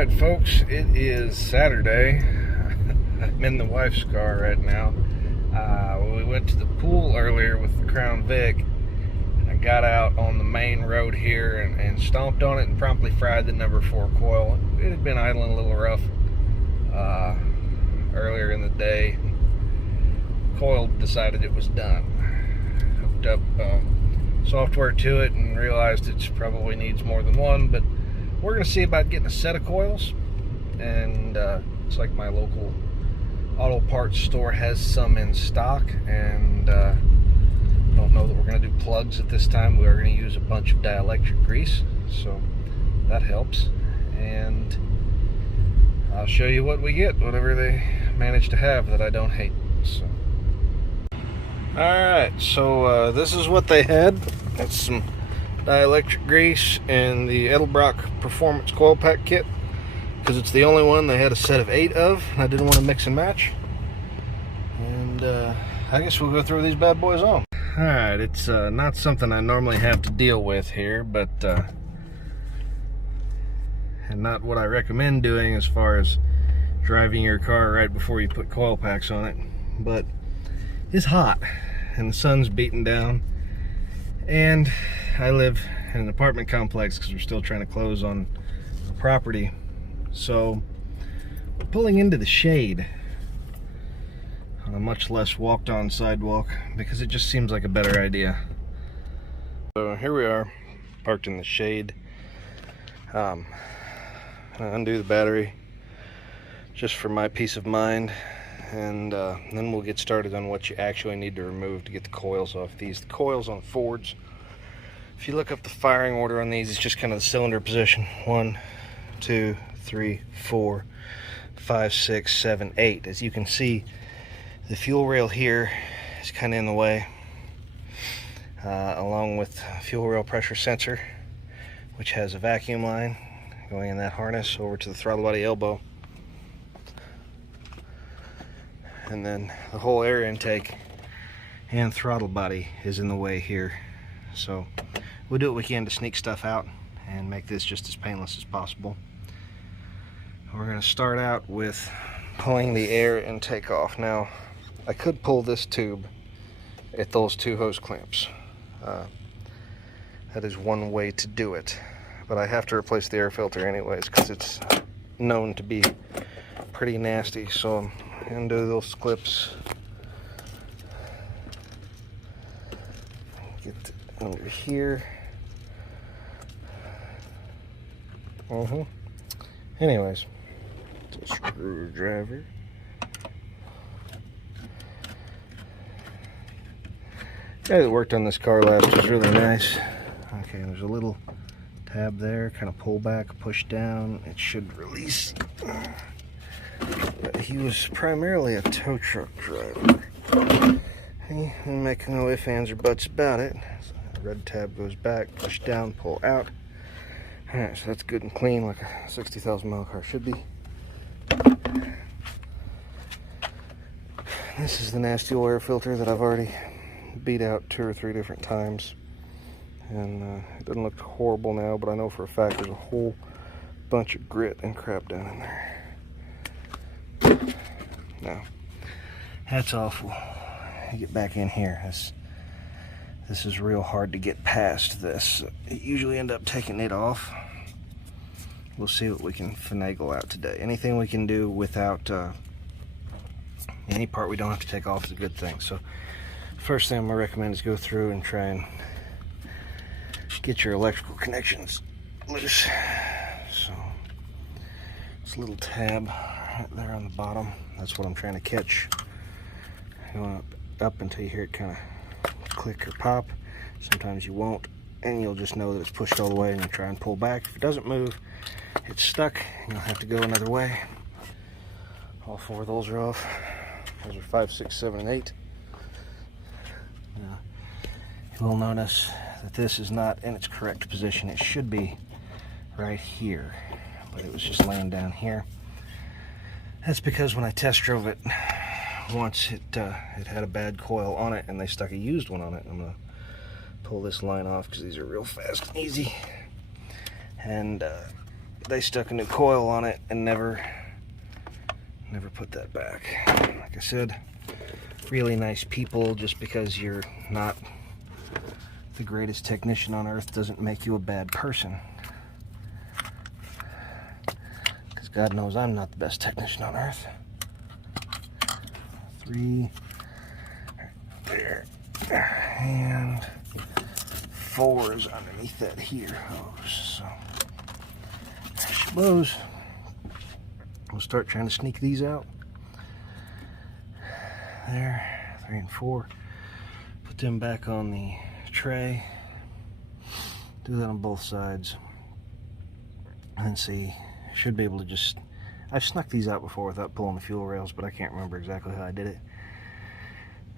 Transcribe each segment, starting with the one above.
Alright folks, it is Saturday. I'm in the wife's car right now. We went to the pool earlier with the Crown Vic, and I got out on the main road here and stomped on it and promptly fried the number 4 coil. It had been idling a little rough earlier in the day. Coil decided it was done. Hooked up software to it and realized it probably needs more than one, but we're going to see about getting a set of coils, and it's like my local auto parts store has some in stock, and don't know that we're going to do plugs at this time. We are going to use a bunch of dielectric grease, so that helps, and I'll show you what we get, whatever they manage to have that I don't hate. So. Alright, so this is what they had. That's some dielectric grease and the Edelbrock Performance Coil Pack Kit, because it's the only one they had a set of 8 of, and I didn't want to mix and match. And I guess we'll go through these bad boys on. Alright, it's not something I normally have to deal with here, but and not what I recommend doing as far as driving your car right before you put coil packs on it, but it's hot and the sun's beating down, and I live in an apartment complex because we're still trying to close on the property, so we're pulling into the shade on a much less walked on sidewalk because it just seems like a better idea. So here we are, parked in the shade. I undo the battery just for my peace of mind, and then we'll get started on what you actually need to remove to get the coils off these. The coils on Fords, if you look up the firing order on these, it's just kind of the cylinder position. 1, 2, 3, 4, 5, 6, 7, 8. As you can see, the fuel rail here is kind of in the way, along with fuel rail pressure sensor, which has a vacuum line going in that harness over to the throttle body elbow. And then the whole air intake and throttle body is in the way here. So we'll do what we can to sneak stuff out and make this just as painless as possible. We're going to start out with pulling the air intake off. Now, I could pull this tube at those 2 hose clamps. That is one way to do it. But I have to replace the air filter anyways because it's known to be pretty nasty. So undo those clips. Get under here. Anyways, it's a screwdriver. The guy that worked on this car last was really nice. Okay, there's a little tab there, kind of pull back, push down. It should release. But he was primarily a tow truck driver. He didn't make no ifs, ands, or buts about it. So the red tab goes back, push down, pull out. Alright, so that's good and clean, like a 60,000 mile car should be. This is the nasty old air filter that I've already beat out 2 or 3 different times. And it doesn't look horrible now, but I know for a fact there's a whole bunch of grit and crap down in there. No, that's awful. You get back in here. This is real hard to get past this. You usually end up taking it off. We'll see what we can finagle out today. Anything we can do without any part we don't have to take off is a good thing. So first thing I'm going to recommend is go through and try and get your electrical connections loose. So this little tab right there on the bottom, that's what I'm trying to catch. Going up until you hear it kind of click or pop. Sometimes you won't, and you'll just know that it's pushed all the way, and you try and pull back. If it doesn't move, it's stuck, and you'll have to go another way. All 4 of those are off. Those are 5, 6, 7, and 8. Now, you will notice that this is not in its correct position. It should be right here, but it was just laying down here. That's because when I test drove it once, it had a bad coil on it, and they stuck a used one on it. I'm gonna pull this line off because these are real fast and easy, and they stuck a new coil on it and never put that back. Like I said, really nice people. Just because you're not the greatest technician on earth doesn't make you a bad person. Because God knows I'm not the best technician on earth. 3 there, and 4 is underneath that here hose. So there she blows. We'll start trying to sneak these out. There, 3 and 4. Put them back on the tray. Do that on both sides. And then see, should be able to just, I've snuck these out before without pulling the fuel rails, but I can't remember exactly how I did it.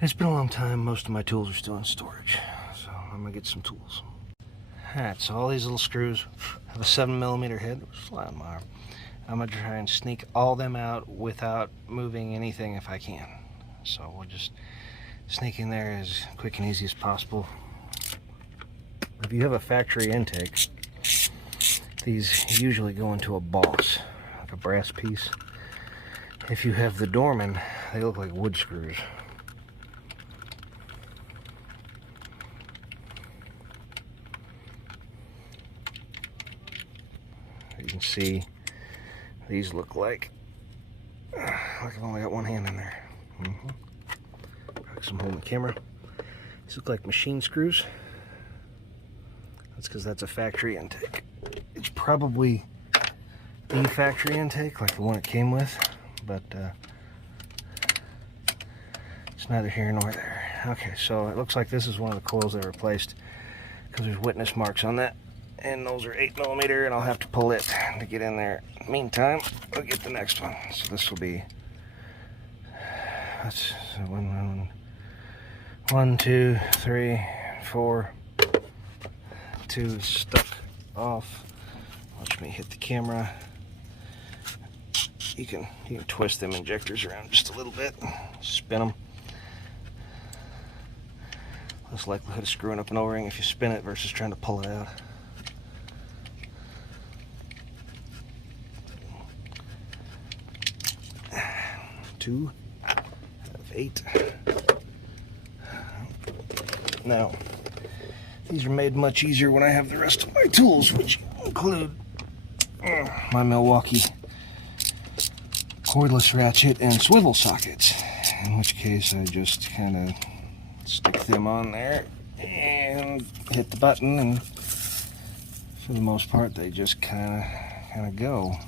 It's been a long time. Most of my tools are still in storage, so I'm gonna get some tools. Alright, so all these little screws have a 7mm head. Slide on my arm. I'm gonna try and sneak all them out without moving anything if I can. So we'll just sneak in there as quick and easy as possible. If you have a factory intake, these usually go into a boss, like a brass piece. If you have the Dorman, they look like wood screws. You can see these look like I've only got one hand in there. Some holding the camera. These look like machine screws. That's because that's a factory intake. It's probably the factory intake, like the one it came with, but it's neither here nor there. Okay, so it looks like this is one of the coils they replaced because there's witness marks on that. And those are 8mm, and I'll have to pull it to get in there. Meantime, I'll get the next one. So this will be, that's 1, 2, 3, 4. 2 is stuck off. Watch me hit the camera. You can twist them injectors around just a little bit, spin them. Less likelihood of screwing up an O-ring if you spin it versus trying to pull it out. Two out of 8. Now, these are made much easier when I have the rest of my tools, which include my Milwaukee cordless ratchet and swivel sockets. In which case, I just kind of stick them on there and hit the button, and for the most part, they just kind of go.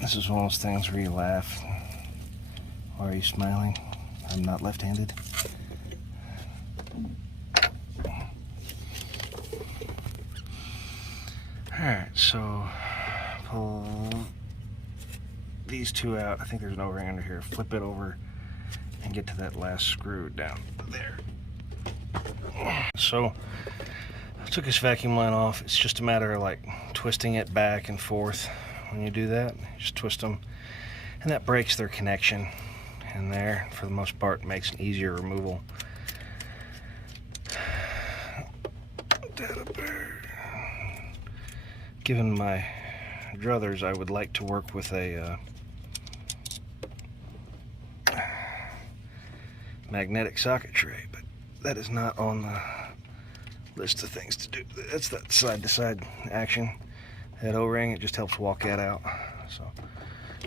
This is one of those things where you laugh. Why are you smiling? I'm not left-handed. Alright, so pull these 2 out. I think there's an O-ring under here. Flip it over and get to that last screw down there. So I took this vacuum line off. It's just a matter of like twisting it back and forth. When you do that, just twist them, and that breaks their connection in there. For the most part, makes an easier removal. Given my druthers, I would like to work with a magnetic socket tray, but that is not on the list of things to do. That's that side-to-side action. That O-ring, it just helps walk that out. So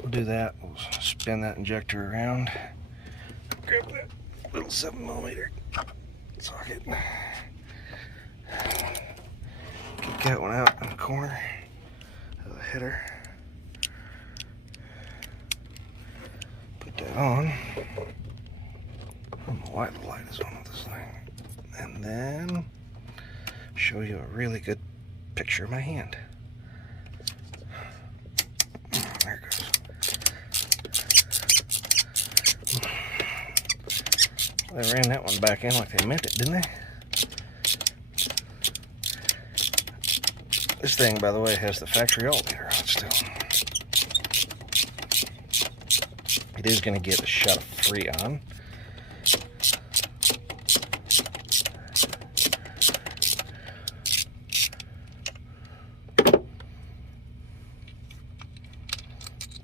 we'll do that. We'll spin that injector around. Grab that little 7mm socket. Get that one out in the corner of the header. Put that on. I don't know why the light is on with this thing. And then show you a really good picture of my hand. There it goes. They ran that one back in like they meant it, didn't they? This thing, by the way, has the factory alternator on it still. it is going to get a shot of Freon.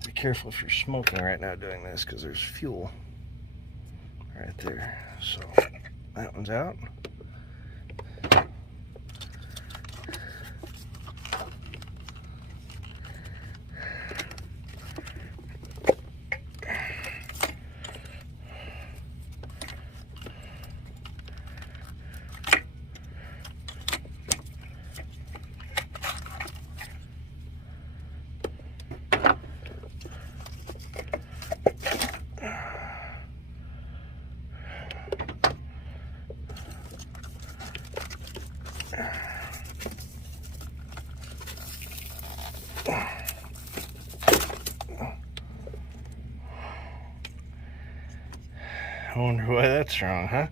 Be careful if you're smoking right now doing this, because there's fuel right there. So that one's out. I wonder why that's wrong, huh?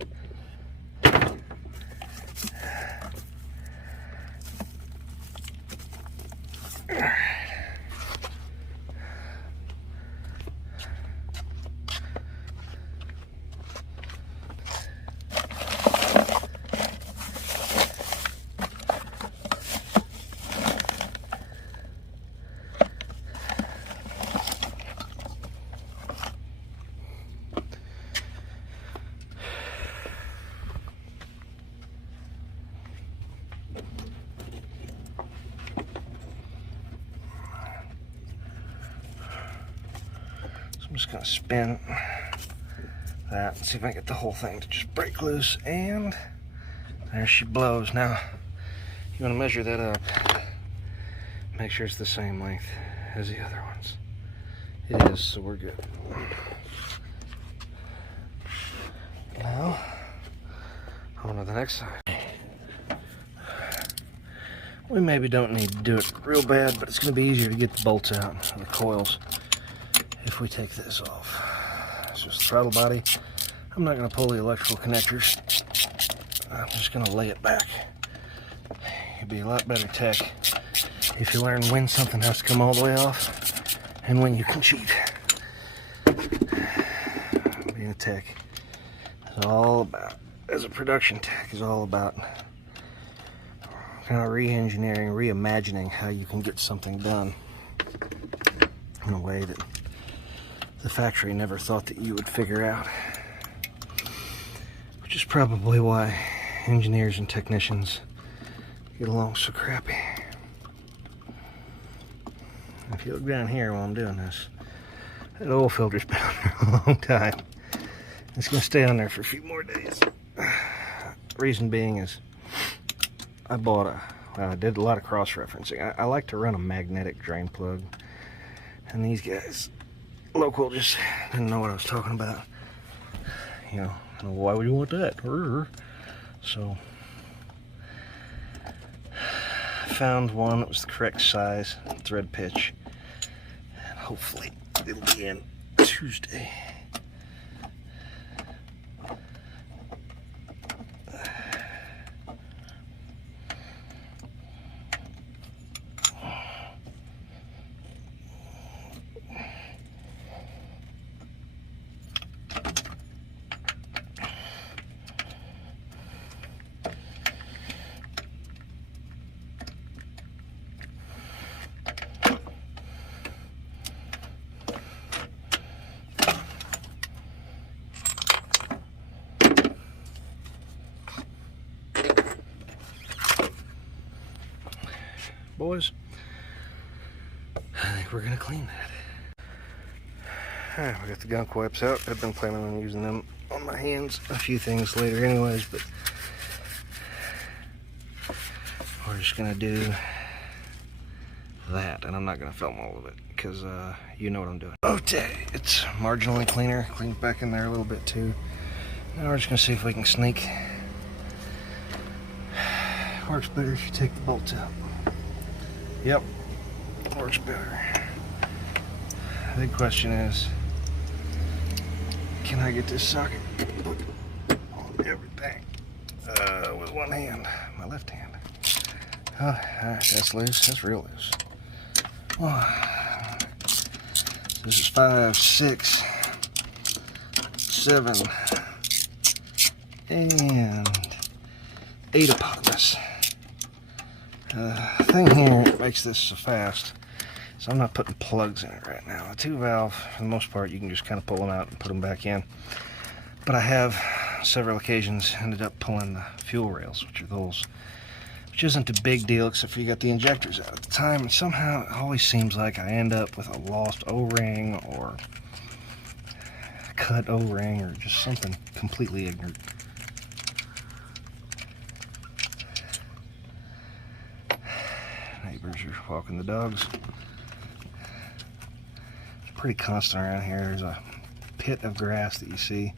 I'm just gonna spin that and see if I can get the whole thing to just break loose, and there she blows. Now, you wanna measure that up. Make sure it's the same length as the other ones. It is, so we're good. Now, on to the next side. We maybe don't need to do it real bad, but it's gonna be easier to get the bolts out of the coils if we take this off. It's just the throttle body. I'm not going to pull the electrical connectors. I'm just going to lay it back. You'll be a lot better tech if you learn when something has to come all the way off and when you can cheat. Being a tech is all about, as a production tech, is all about kind of re-engineering, reimagining how you can get something done in a way that the factory never thought that you would figure out. Which is probably why engineers and technicians get along so crappy. If you look down here while I'm doing this, that oil filter's been on there a long time. It's going to stay on there for a few more days. Reason being is I bought I did a lot of cross-referencing. I like to run a magnetic drain plug, and these guys local just didn't know what I was talking about. You know, why would you want that? So I found one that was the correct size, thread pitch, and hopefully it'll be in Tuesday. Boys, I think we're gonna clean that. Alright, we got the gunk wipes out. I've been planning on using them on my hands a few things later anyways, but we're just gonna do that, and I'm not gonna film all of it because you know what I'm doing. Okay, it's marginally cleaner. Cleaned back in there a little bit too. Now we're just gonna see if we can sneak. Works better if you take the bolts out. Yep, works better. The big question is, can I get this socket on everything with one hand, my left hand? Oh, alright, that's loose. That's real loose. Oh, this is 5, 6. 7, and 8 upon us. The thing here that makes this so fast, so I'm not putting plugs in it right now. The 2 valve, for the most part, you can just kind of pull them out and put them back in. But I have, several occasions, ended up pulling the fuel rails, which are those, which isn't a big deal except for you got the injectors out at the time. And somehow it always seems like I end up with a lost O-ring or a cut O-ring or just something completely ignorant. Neighbors are walking the dogs. It's pretty constant around here. There's a pit of grass that you see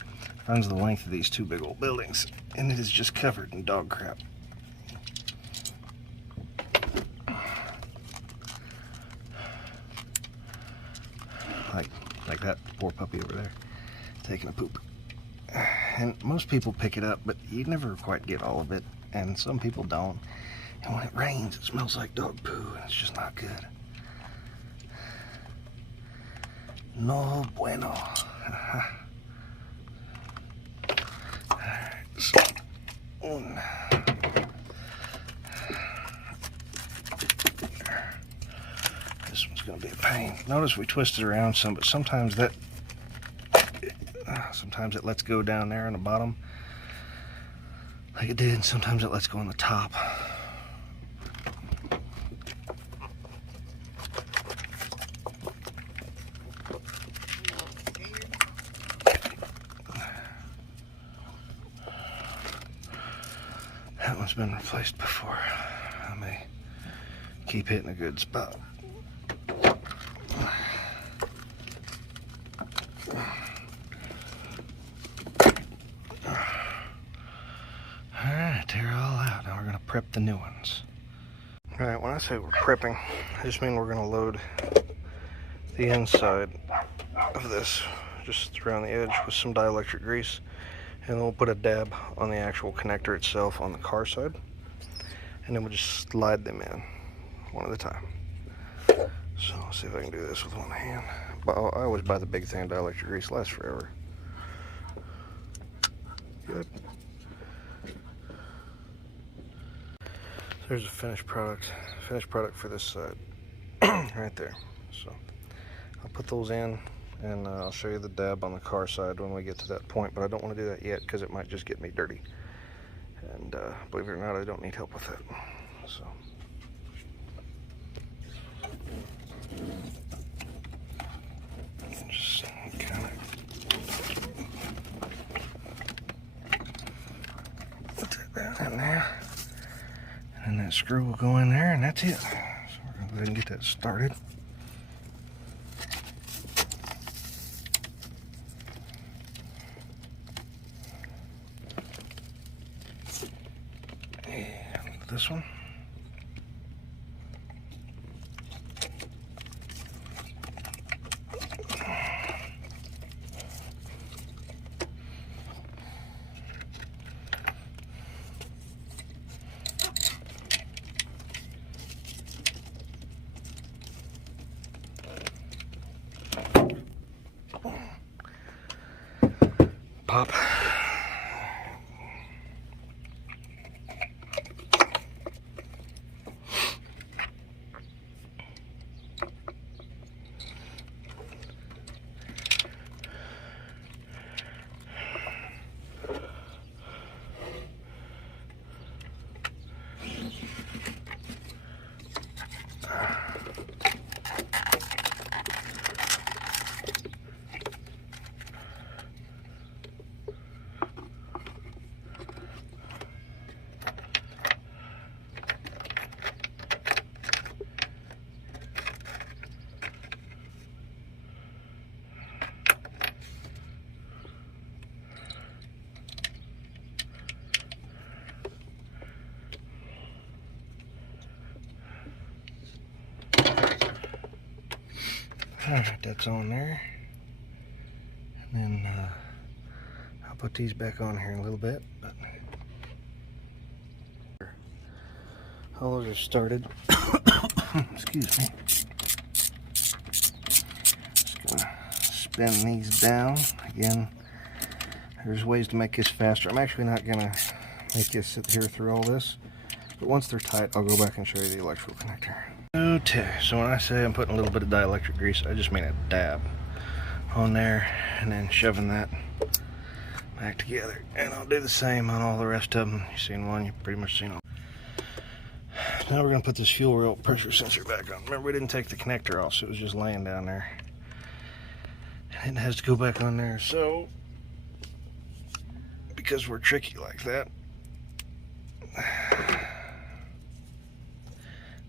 runs the length of these 2 big old buildings, and it is just covered in dog crap. Like that poor puppy over there taking a poop. And most people pick it up, but you never quite get all of it, and some people don't. And when it rains, it smells like dog poo, and it's just not good. No bueno. Alright, so this one's going to be a pain. Notice we twisted around some, but sometimes it lets go down there on the bottom like it did, and sometimes it lets go on the top. That one's been replaced before. I may keep hitting a good spot. Alright, tear it all out. Now we're going to prep the new ones. Alright, when I say we're prepping, I just mean we're going to load the inside of this just around the edge with some dielectric grease. And then we'll put a dab on the actual connector itself on the car side. And then we'll just slide them in one at a time. So I'll see if I can do this with one hand. But I always buy the big thing of dielectric grease, lasts forever. Good. There's a finished product for this side, right there. So I'll put those in, and I'll show you the dab on the car side when we get to that point, but I don't want to do that yet because it might just get me dirty. And believe it or not, I don't need help with that. So. Just kind of put that down in there. And that screw will go in there, and that's it. So we're going to go ahead and get that started. And this one. Pop. Alright, that's on there. And then I'll put these back on here in a little bit. But all those are started. Excuse me. Just gonna spin these down. Again, There's ways to make this faster. I'm actually not gonna make you sit here through all this, but once they're tight, I'll go back and show you the electrical connector. Okay, so when I say I'm putting a little bit of dielectric grease, I just mean a dab on there and then shoving that back together. And I'll do the same on all the rest of them. You've seen one, you've pretty much seen them. Now we're gonna put this fuel rail pressure sensor back on. Remember, we didn't take the connector off, so it was just laying down there. And it has to go back on there, so because we're tricky like that,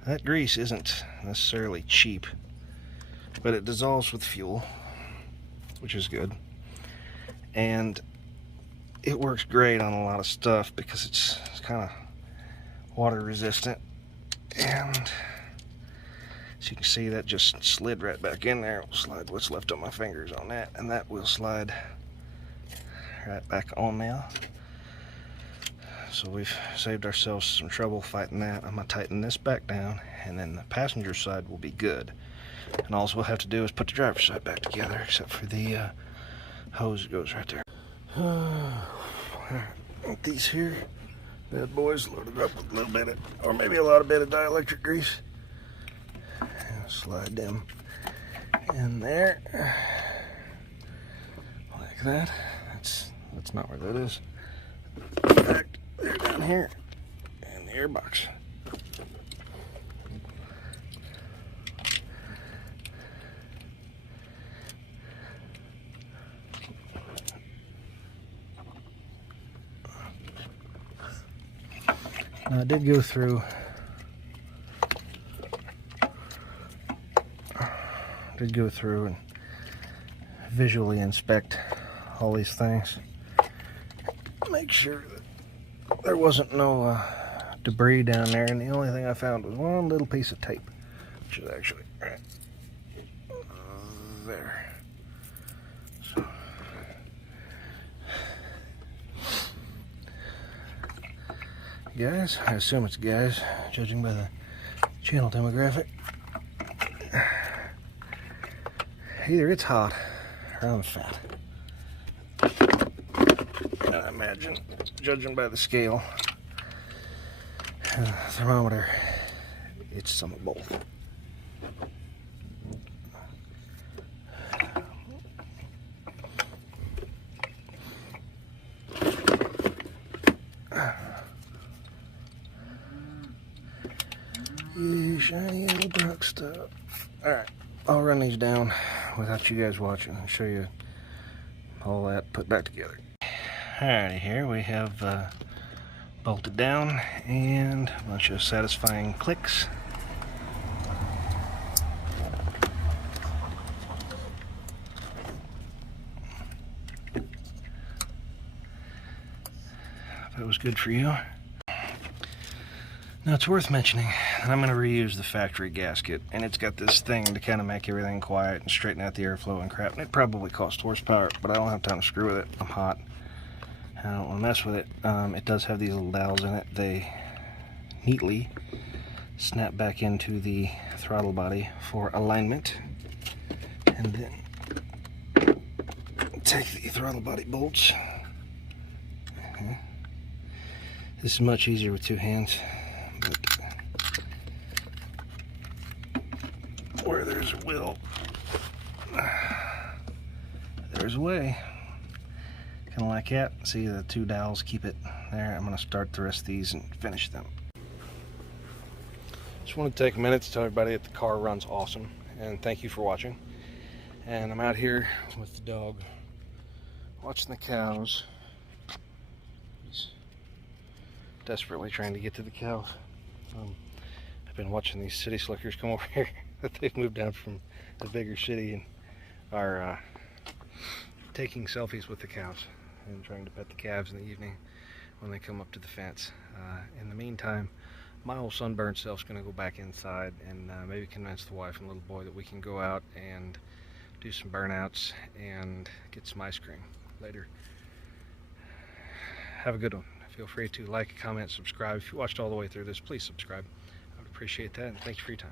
that grease isn't necessarily cheap, but it dissolves with fuel, which is good. And it works great on a lot of stuff because it's kind of water resistant. And as you can see, that just slid right back in there. We'll slide what's left of my fingers on that, and that will slide right back on now. So we've saved ourselves some trouble fighting that. I'm going to tighten this back down, and then the passenger side will be good. And all we'll have to do is put the driver's side back together, except for the hose that goes right there. These here bad boys loaded up with a little bit of, or maybe a lot of bit of dielectric grease. And slide them in there like that. That's not where that is. In fact, they're down here in the airbox. Now I did go through and visually inspect all these things. Make sure that there wasn't no debris down there, and the only thing I found was one little piece of tape, which is actually right there. So, guys, I assume it's guys, judging by the channel demographic. Either it's hot or I'm fat. And I imagine, judging by the scale and the thermometer, it's some of both. You shiny Edelbrock stuff. Alright, I'll run these down without you guys watching and show you all that put back together. Alrighty, here we have bolted down and a bunch of satisfying clicks. That was good for you. Now it's worth mentioning that I'm going to reuse the factory gasket, and it's got this thing to kind of make everything quiet and straighten out the airflow and crap, and it probably costs horsepower, but I don't have time to screw with it. I'm hot. I don't want to mess with it. It does have these little dowels in it. They neatly snap back into the throttle body for alignment, and then take the throttle body bolts. This is much easier with two hands. But where there's a will, there's a way. Kind of like that. See the two dowels keep it there. I'm going to start the rest of these and finish them. Just want to take a minute to tell everybody that the car runs awesome, and thank you for watching. And I'm out here with the dog watching the cows. He's desperately trying to get to the cows. I've been watching these city slickers come over here. They've moved down from the bigger city and are taking selfies with the cows and trying to pet the calves in the evening when they come up to the fence. In the meantime, my old sunburned self's going to go back inside and maybe convince the wife and little boy that we can go out and do some burnouts and get some ice cream later. Have a good one. Feel free to like, comment, subscribe. If you watched all the way through this, please subscribe. I would appreciate that, and thank you for your time.